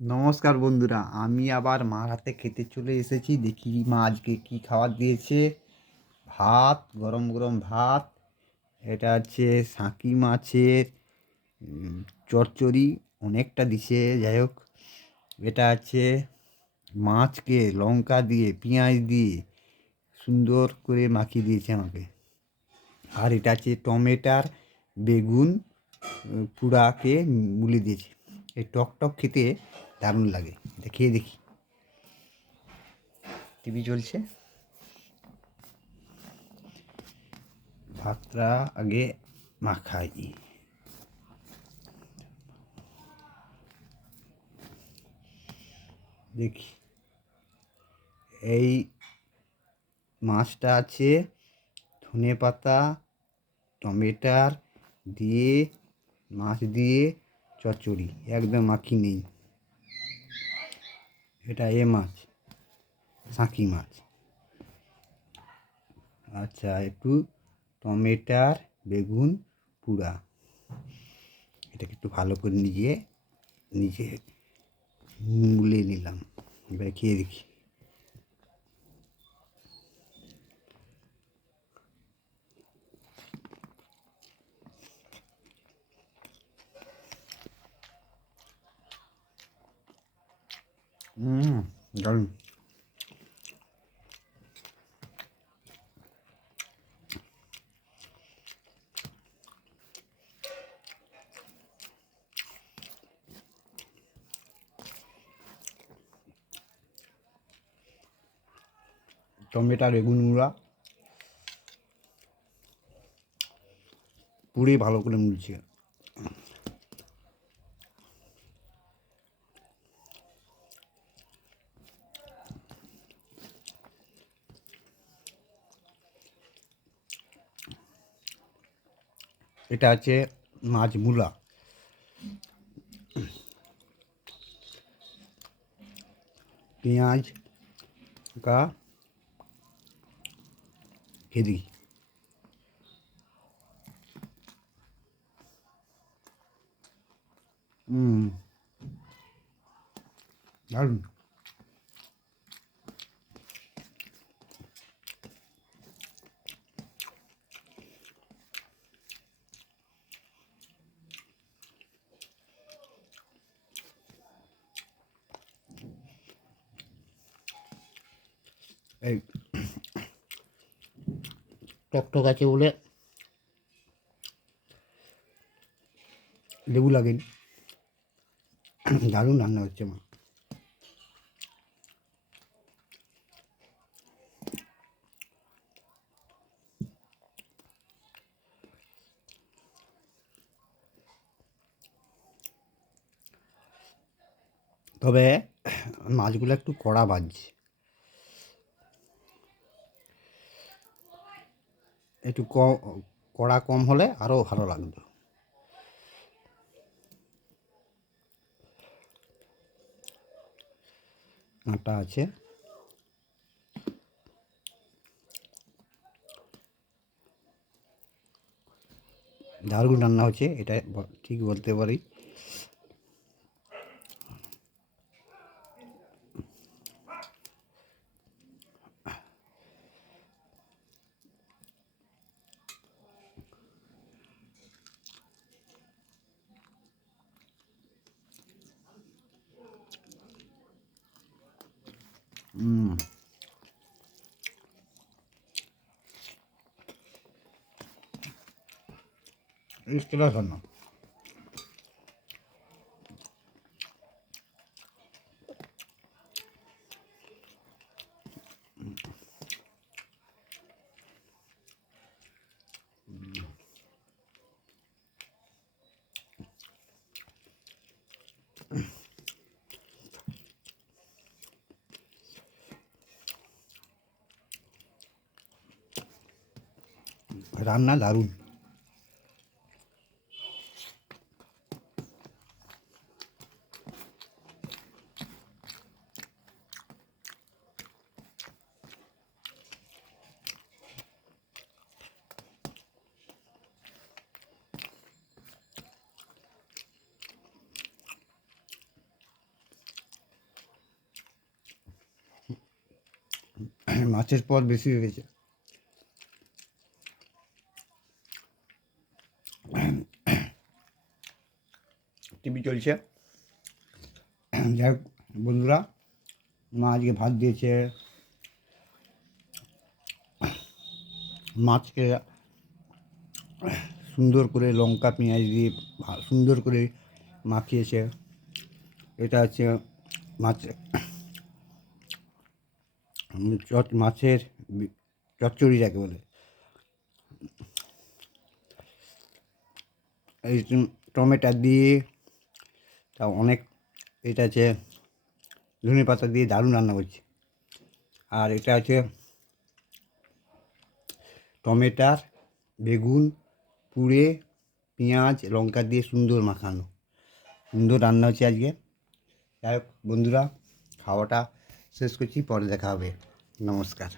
নমস্কার বন্ধুরা, আমি আবার মার হাতে খেতে চলে এসেছি। দেখি মা আজকে কী খাবার দিয়েছে। ভাত, গরম গরম ভাত। এটা হচ্ছে সাঁকি মাছের চচ্চড়ি, অনেকটা দিছে। যাই হোক, এটা হচ্ছে মাছকে লঙ্কা দিয়ে পেঁয়াজ দিয়ে সুন্দর করে মাখিয়ে দিয়েছে আমাকে। আর এটা হচ্ছে টমেটার বেগুন পুড়াকে মুলে দিয়েছে। এই টক টক খেতে দারুণ লাগে। এটা খেয়ে দেখি। টিভি চলছে, ভাতটা আগে মাখাই। দেখি, এই মাছটা আছে ধনে পাতা টমেটার দিয়ে মাছ দিয়ে চচ্চড়ি একদম মাখি নেই। এটা মাছ, সাঁকি মাছ। আচ্ছা, একটু টমেটার বেগুন পুড়া, এটাকে একটু ভালো করে নিজে নিজে মুলে নিলাম। এবার খেয়ে দেখি। দারুণ। টমেটো বেগুন গুঁড়া পুড়ে ভালো করে মুলছে। এটা আছে মাছ মূলা, পেঁয়াজ কা খেয়ে দেখি। দারুণ। এই টকটক আছে বলে লেবু লাগেনি। দারুণ রান্না হচ্ছে মা। তবে মাছগুলো একটু কড়া বাজছে, একটু কড়া কম হলে আরও ভালো লাগতো। আটা আছে, দারুণ রান্না হচ্ছে, এটা ঠিক বলতে পারি। ইস্তেলা রান্না। রান্না দারুণ। মাছের পদ বেশি হয়ে গেছে। টিভি চলছে। যাই হোক বন্ধুরা, মা আজকে ভাত দিয়েছে, মাছকে সুন্দর করে লঙ্কা পেঁয়াজ দিয়ে সুন্দর করে মাখিয়েছে। এটা হচ্ছে মাছ, মাছের চচ্চড়ি যাকে বলে। এই টমেটো দিয়ে তা অনেক, এটা আছে ধনে পাতা দিয়ে দারুণ রান্না করছি। আর এটা আছে টমেটার বেগুন পুড়ে পেঁয়াজ লঙ্কা দিয়ে সুন্দর মাখানো, সুন্দর রান্না হচ্ছে আজকে। যাই হোক বন্ধুরা, খাওয়াটা শেষ করছি, পরে দেখা হবে। নমস্কার।